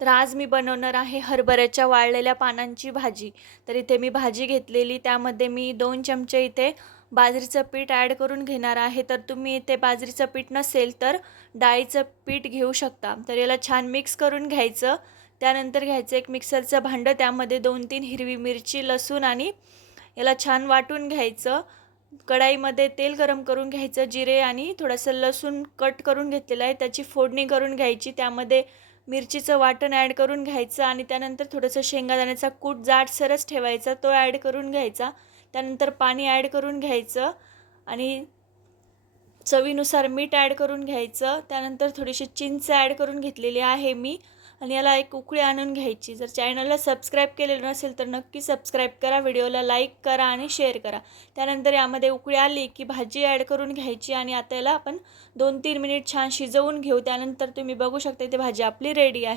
तर आज मी बनवणार आहे हरभऱ्याच्या वाळलेल्या पानांची भाजी. तर इथे मी भाजी घेतलेली, त्यामध्ये मी 2 चमचे इथे बाजरीचं पीठ ॲड करून घेणार आहे. तर तुम्ही इथे बाजरीचं पीठ नसेल तर डाळीचं पीठ घेऊ शकता. तर याला छान मिक्स करून घ्यायचं. त्यानंतर घ्यायचं एक मिक्सरचं भांडं, त्यामध्ये 2-3 हिरवी मिरची, लसूण आणि याला छान वाटून घ्यायचं. कढाईमध्ये तेल गरम करून घ्यायचं, जिरे आणि थोडंसं लसूण कट करून घेतलेलं आहे त्याची फोडणी करून घ्यायची. त्यामध्ये मिरचीचं वाटण ॲड करून घ्यायचं आणि त्यानंतर थोडंसं शेंगादाण्याचा कूट जाडसरच ठेवायचा, तो ॲड करून घ्यायचा. त्यानंतर पाणी ॲड करून घ्यायचं आणि चवीनुसार मीठ ॲड करून घ्यायचं. त्यानंतर थोडीशी चिंच ॲड करून घेतलेली आहे मी आणि याला एक उकळी आणून घ्यायची. जर चॅनलला सबस्क्राईब केलेलं नसेल तर नक्की सबस्क्राईब करा, व्हिडिओला लाईक करा आणि शेअर करा. त्यानंतर यामध्ये उकळी आली की भाजी ॲड करून घ्यायची आणि आता याला आपण 2-3 मिनिट छान शिजवून घेऊ. त्यानंतर तुम्ही बघू शकता इथे भाजी आपली रेडी आहे.